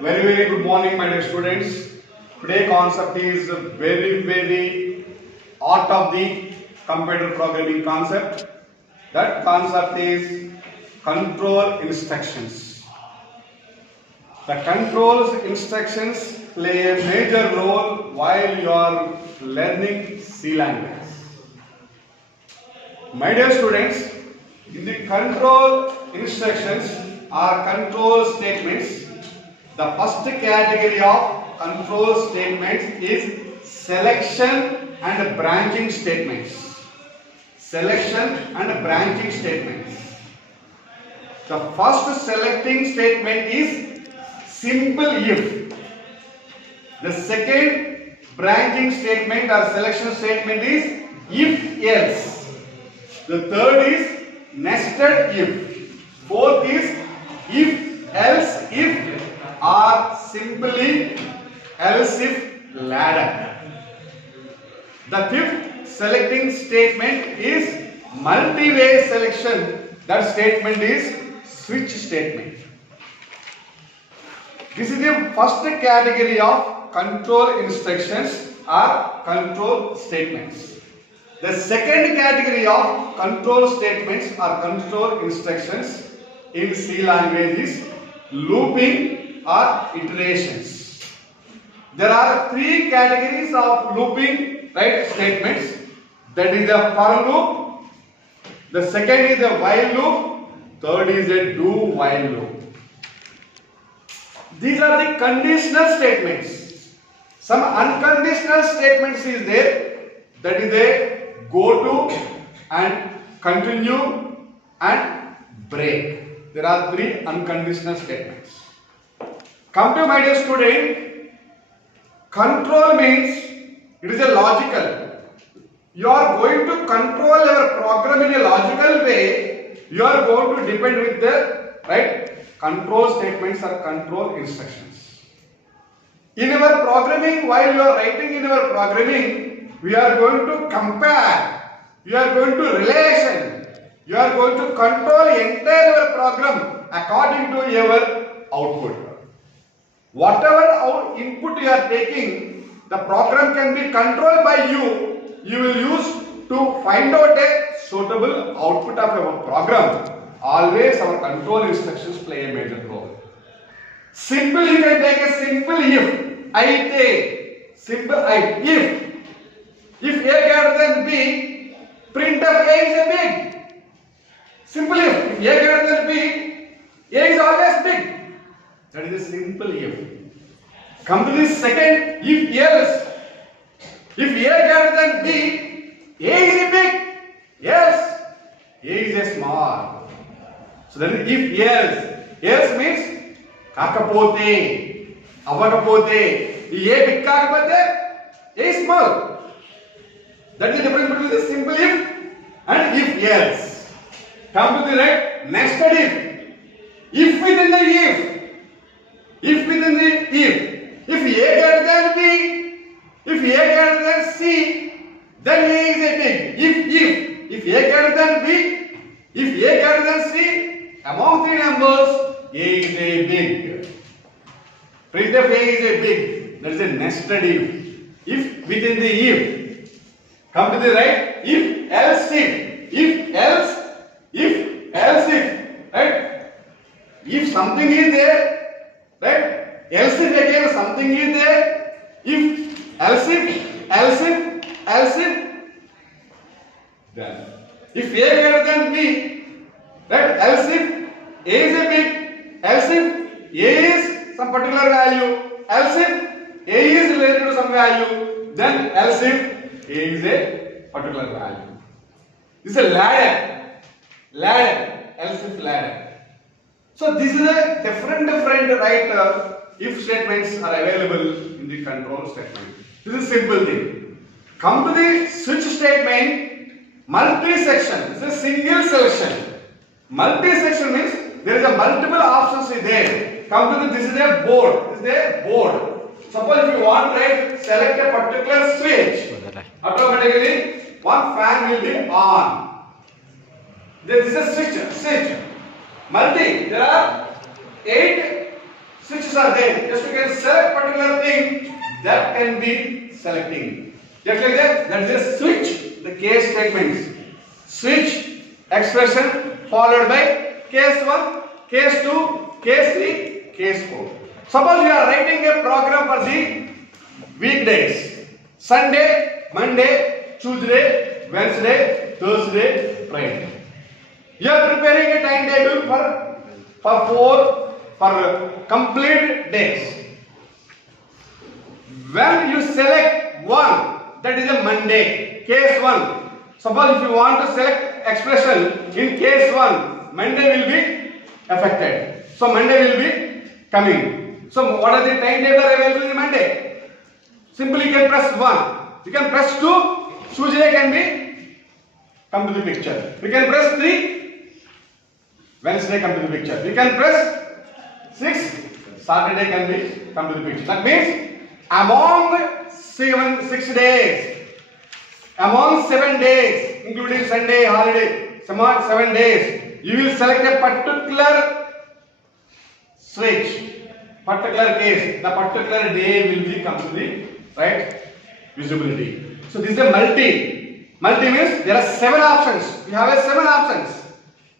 Very good morning, my dear students. Today concept is very art of the computer programming concept. That concept is control instructions. The controls instructions play a major role while you are learning C language. My dear students, in the control instructions or control statements, the first category of control statements is selection and branching statements. Selection and branching statements. The first selecting statement is simple if. The second branching statement or selection statement is if else. The third is nested if. Fourth is if else if or simply else if ladder. The fifth selecting statement is multi-way selection. That statement is switch statement. This is the first category of control instructions or control statements. The second category of control statements or control instructions in C language is looping or iterations. There are three categories of looping statements. That is the for loop, the second is the while loop, third is a do while loop. These are the conditional statements. Some unconditional statements is there. That is a go to and continue and break. There are three unconditional statements. Come to my dear student, control means it is a logical. You are going to control your program in a logical way. You are going to depend with the control statements or control instructions. In our programming, while you are writing in our programming, we are going to compare. You are going to relation. You are going to control entire program according to your output. Whatever input you are taking, the program can be controlled by you. You will use to find out a suitable output of our program. Always our control instructions play a major role. Simple, you can take a simple if. I take simple if A greater than B, print of A is a big. Simple if A greater than B, A is always big. That is a simple if. Come to this second if else. If A greater than B, A is a big. Else, A is a small. So that is if else. Else means kakapote, avakapote. A big kakapote, A is small. That is the difference between the simple if and if else. Come to the nested if. If within the if. If within the if. If A greater than B, if A greater than C, then A is a big. If A greater than B, if A greater than C, among three numbers, A is a big. Print of A is a big. That is a nested if. If within the if. Come to the if else if. If else if. Right? If something is there, right? Else if again something is there. If else if then if A greater than B, right? Else if A is a big, else if A is some particular value, else if A is related to some value, then else if A is a particular value. This is a ladder, else if ladder. So this is a different if statements are available in the control statement. This is a simple thing. Come to the switch statement, multi-section. This is a single selection. Multi-section means there is a multiple options there. Come to this is a board. This is a board. Suppose if you want to select a particular switch, automatically one fan will be on. This is a switch. Multi. There are 8 switches are there. Just you can select particular thing that can be selecting. Just like that, that is a switch, the case statements. Switch expression followed by case 1, case 2, case 3, case 4. Suppose you are writing a program for the weekdays. Sunday, Monday, Tuesday, Wednesday, Thursday, Friday. You are preparing a timetable for complete days. When you select one, that is a Monday, case 1. Suppose if you want to select expression in case 1, Monday will be affected. So Monday will be coming. So what are the timetable available in Monday? Simply you can press 1. You can press 2. Tuesday can be come to the picture. You can press 3. Wednesday come to the picture. You can press 6. Saturday can be come to the picture. That means among 6 days, among 7 days, including Sunday holiday, 7 days, you will select a particular switch, particular case. The particular day will be come to the right visibility. So this is a multi. Multi means there are 7 options. We have a 7 options.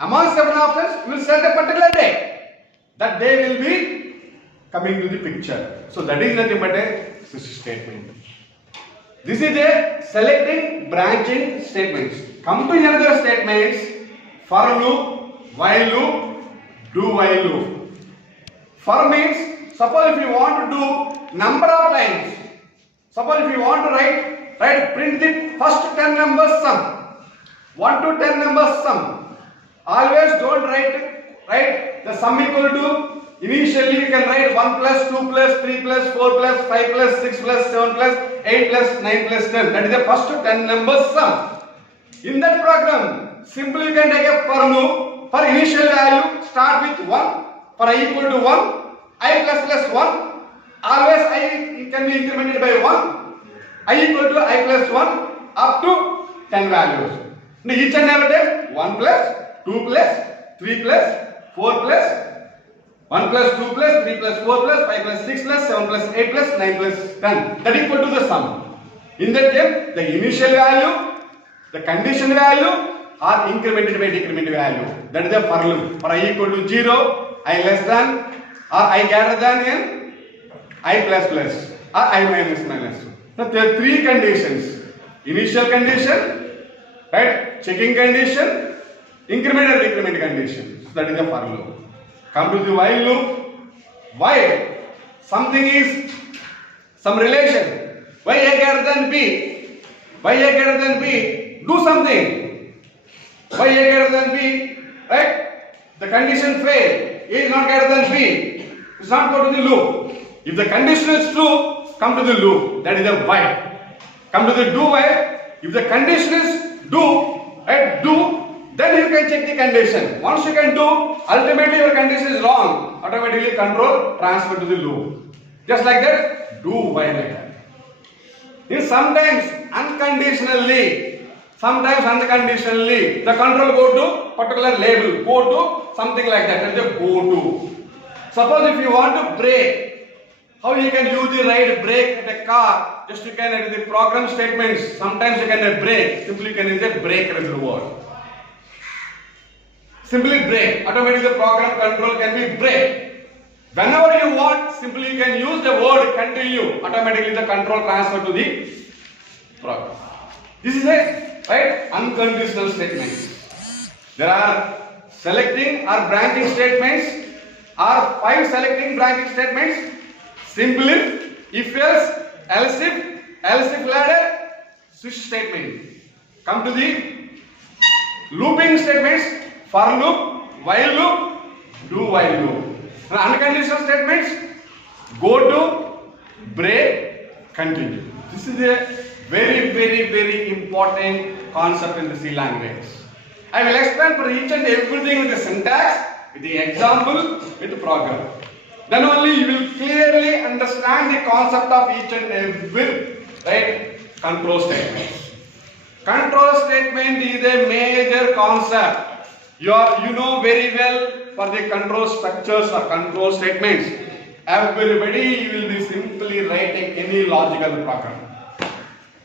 Among 7 options, you will select a particular day. That day will be coming to the picture. So that is nothing but a switch statement. This is a selecting branching statements. Come to another statements: for loop, while loop, do while loop. For means, suppose if you want to do number of times. Suppose if you want to write print the first 10 numbers sum. 1 to 10 numbers sum. Always don't write the sum equal to. Initially you can write 1 plus 2 plus 3 plus 4 plus 5 plus 6 plus 7 plus 8 plus 9 plus 10. That is the first 10 numbers sum. In that program, simply you can take a for loop. For initial value, start with 1. For I equal to 1, I plus 1. Always I can be incremented by 1. I equal to I plus 1 up to 10 values. Now each and every time 1 plus 2 plus 3 plus 4 plus 1 plus 2 plus 3 plus 4 plus 5 plus 6 plus 7 plus 8 plus 9 plus 10. That equal to the sum. In that case, the initial value, the condition value are incremented by decrement value. That is the for loop. For I equal to 0, I less than or I greater than n, I plus plus or I minus minus. Now there are 3 conditions. Initial condition, right? Checking condition, increment or decrement condition. So that is the for loop. Come to the while loop. While something is some relation, y a greater than b, y a greater than b, do something. Y a greater than b, right? The condition fail. A is not greater than b. It's not go to the loop. If the condition is true, come to the loop. That is the while. Come to the do while. If the condition is do, right? Do. Then you can check the condition. Once you can do, ultimately your condition is wrong. Automatically control transfer to the loop. Just like that, do while like that. In sometimes unconditionally, the control go to particular label, go to something like that. That is a go to. Suppose if you want to brake, how you can use the right brake at a car? Just you can add the program statements. Sometimes you can add brake. Simply you can use a brake reservoir. Simply brake. Automatically the program control can be brake. Whenever you want, simply you can use the word continue. Automatically the control transfer to the program. This is a right unconditional statement. There are selecting or branching statements, or 5 selecting branching statements. Simply if else if ladder, switch statement. Come to the looping statements. For loop, while loop, do while loop. And unconditional statements, go to, break, continue. This is a very important concept in the C language. I will explain for each and everything with the syntax, with the example, with the program. Then only you will clearly understand the concept of each and every control statement. Control statement is a major concept. You know very well for the control structures or control statements. everybody will be simply writing any logical program.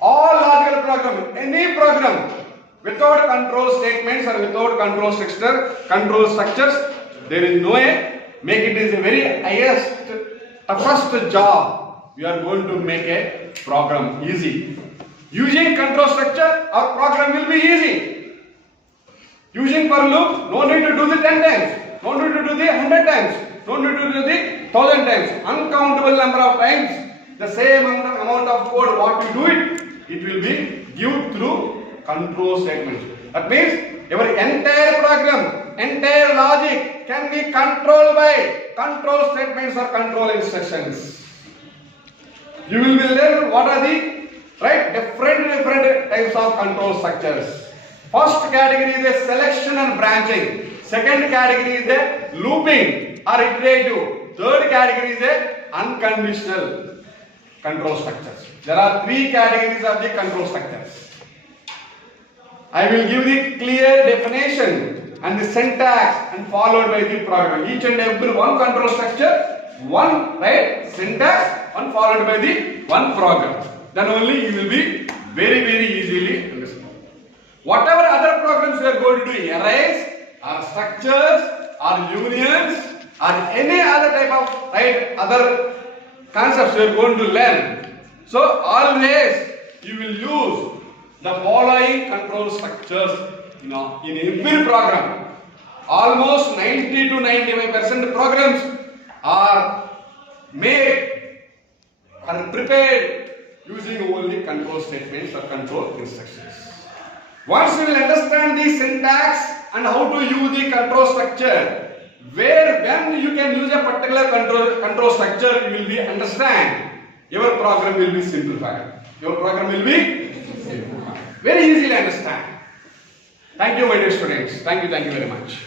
All logical program, any program without control statements or without control structures, there is no way. Make it is a very highest, toughest job. We are going to make a program easy. Using control structure, our program will be easy. Using for loop, no need to do the 10 times, no need to do the 100 times, no need to do the 1000 times, uncountable number of times. The same amount of code, what you do it will be given through control statements. That means your entire program, entire logic can be controlled by control statements or control instructions. You will be learn what are the different types of control structures. First category is the selection and branching. Second category is the looping or iterative. Third category is the unconditional control structures. There are three categories of the control structures. I will give the clear definition and the syntax and followed by the program. Each and every one control structure, one syntax and followed by the one program. Then only you will be very easily understand. Whatever other programs you are going to do, arrays or structures or unions or any other type of other concepts you are going to learn. So always you will use the following control structures in every program. Almost 90 to 95% programs are made or prepared using only control statements or control instructions. Once you will understand the syntax and how to use the control structure, when you can use a particular control structure, you will be understand. Your program will be simplified. Your program will be simplified. Very easily understand. Thank you, my dear students. Thank you very much.